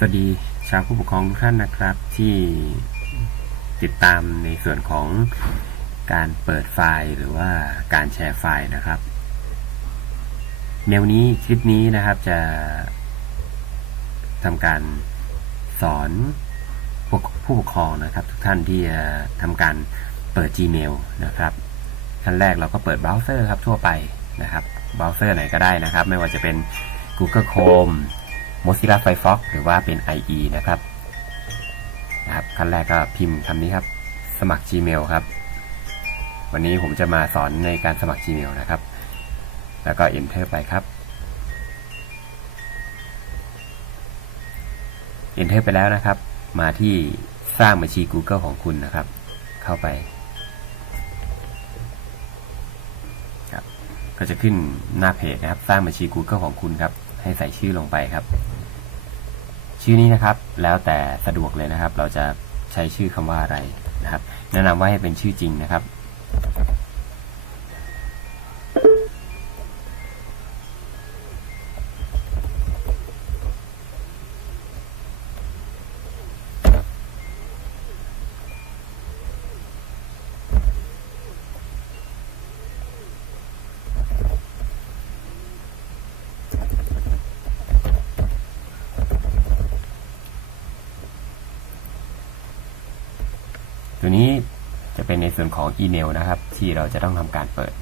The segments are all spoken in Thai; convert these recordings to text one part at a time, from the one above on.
สวัสดีชาวผู้ปกครองทุกท่านนะครับ ที่ติดตามในส่วนของการเปิดไฟล์หรือว่าการแชร์ไฟล์นะครับในวันนี้คลิปนี้นะครับจะทำการสอนผู้ผู้ปกครองนะครับ ทุกท่านที่จะทำการเปิด Gmail นะครับขั้นแรกเราก็เปิดเบราว์เซอร์ครับทั่วไปนะครับเบราว์เซอร์ไหนก็ได้นะครับ ไม่ว่าจะเป็น Google Chrome Mozilla Firefox หรือว่าเป็น IE นะครับนะครับขั้นแรกก็พิมพ์คำนี้ครับ สมัคร Gmail ครับ วันนี้ผมจะมาสอนในการสมัคร Gmail นะครับ แล้วก็ Enter ไปครับ Enter ไปแล้วนะครับ มาที่สร้างบัญชี Google ของคุณนะครับ เข้าไปครับก็จะขึ้นหน้าเพจนะครับ สร้างบัญชี Google ของคุณครับ ให้ใส่ชื่อลงไปครับ ชื่อนี้นะครับ แล้วแต่สะดวกเลยนะครับ เราจะใช้ชื่อคำว่าอะไรนะครับ แนะนำว่าให้เป็นชื่อจริงนะครับ ตัวนี้จะเป็นในส่วนของอีเมลนะครับ ที่เราจะต้องทำการเปิด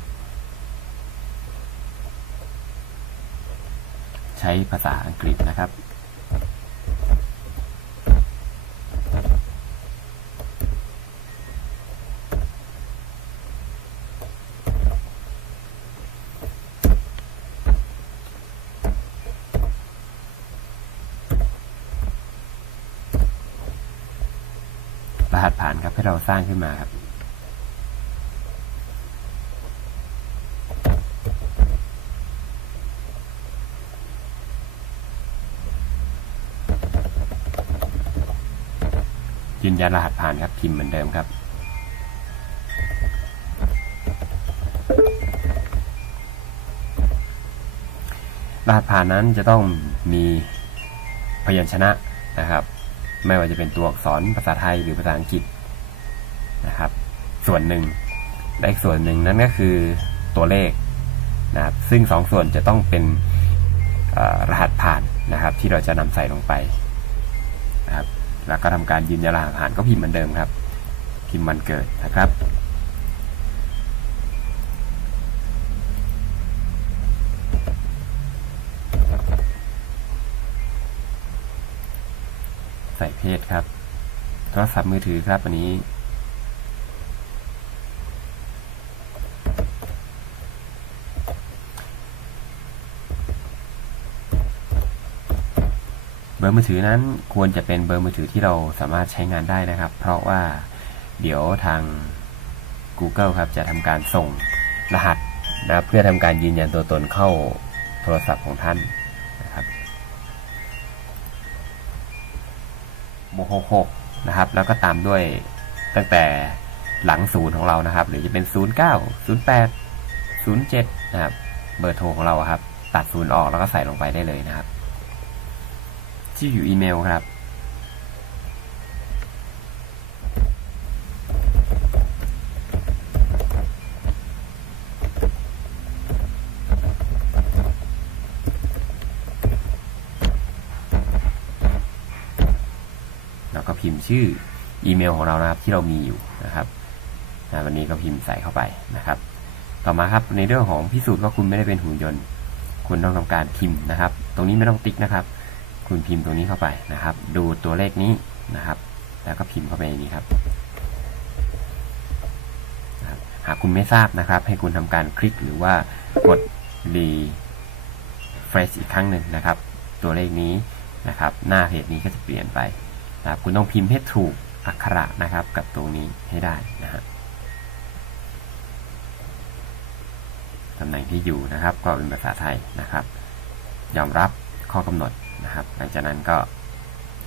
ใช้ภาษาอังกฤษนะครับ รหัสผ่านครับให้เราสร้างขึ้นมาครับ ยืนยันรหัสผ่านครับพิมพ์เหมือนเดิมครับรหัสผ่านนั้นจะต้องมีพยัญชนะนะครับ ไม่ว่าจะเป็นตัวอักษรภาษาไทยหรือภาษาอังกฤษนะครับ ส่วนหนึ่งและอีกส่วนหนึ่งนั้นก็คือตัวเลขนะครับ ซึ่งสองส่วนจะต้องเป็นรหัสผ่านนะครับ ที่เราจะนำใส่ลงไปนะครับ แล้วก็ทำการยืนยันรหัสผ่านก็พิมพ์เหมือนเดิมครับ พิมพ์วันเกิดนะครับ ใส่เพศครับโทรศัพท์มือถือครับอันนี้ เบอร์มือถือนั้นควรจะเป็นเบอร์มือถือที่เราสามารถใช้งานได้นะครับ เพราะว่าเดี๋ยวทาง Google ครับจะทำการส่งรหัสนะเพื่อทำการยืนยันตัวตนเข้าโทรศัพท์ของท่านนะครับ โมหกนะครับ แล้วก็ตามด้วยตั้งแต่หลังศูนย์ของเรานะครับ หรือจะเป็น 0 9 0 8 0 7นะครับ เบอร์โทรของเราครับ ตัดศูนย์ออกแล้วก็ใส่ลงไปได้เลยนะครับที่อยู่อีเมลครับ แล้วก็พิมพ์ชื่ออีเมลของเรานะครับที่เรามีอยู่นะครับนะวันนี้ก็พิมพ์ใส่เข้าไปนะครับ ต่อมาครับในเรื่องของพิสูจน์ว่าคุณไม่ได้เป็นหุ่นยนต์ คุณต้องทำการพิมพ์นะครับ ตรงนี้ไม่ต้องติ๊กนะครับ คุณพิมพ์ตรงนี้เข้าไปนะครับ ดูตัวเลขนี้นะครับ แล้วก็พิมพ์เข้าไปในนี้ครับหากคุณไม่ทราบนะครับ ให้คุณทำการคลิกหรือว่ากด refresh อีกครั้งหนึ่งนะครับ ตัวเลขนี้นะครับ หน้าเพจนี้ก็จะเปลี่ยนไป นะครับคุณต้องพิมพ์ให้ถูกอักขระนะครับกับตรงนี้ให้ได้นะฮะตำแหน่งที่อยู่นะครับ ก็เป็นภาษาไทยนะครับ ยอมรับข้อกำหนดนะครับ หลังจากนั้นก็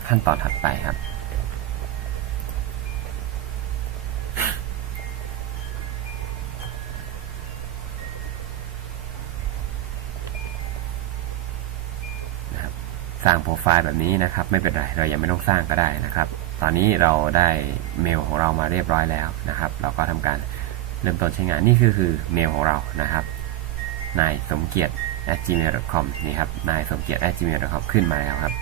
ขั้นตอนถัดไปครับ นะครับ สร้างโปรไฟล์แบบนี้นะครับ ไม่เป็นไรเรายังไม่ต้องสร้างก็ได้นะครับ ตอนนี้เราได้เมลของเรามาเรียบร้อยแล้วนะครับ เราก็ทำการเริ่มต้นใช้งานนี่คือคือเมลของเรานะครับนายสมเกียรติ gmail.com นี่ครับนายสมเกียรติ gmail.com ขึ้นมาแล้วครับ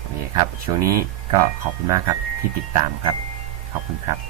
โอเคครับช่วงนี้ก็ขอบคุณมากครับที่ติดตามครับ ขอบคุณครับ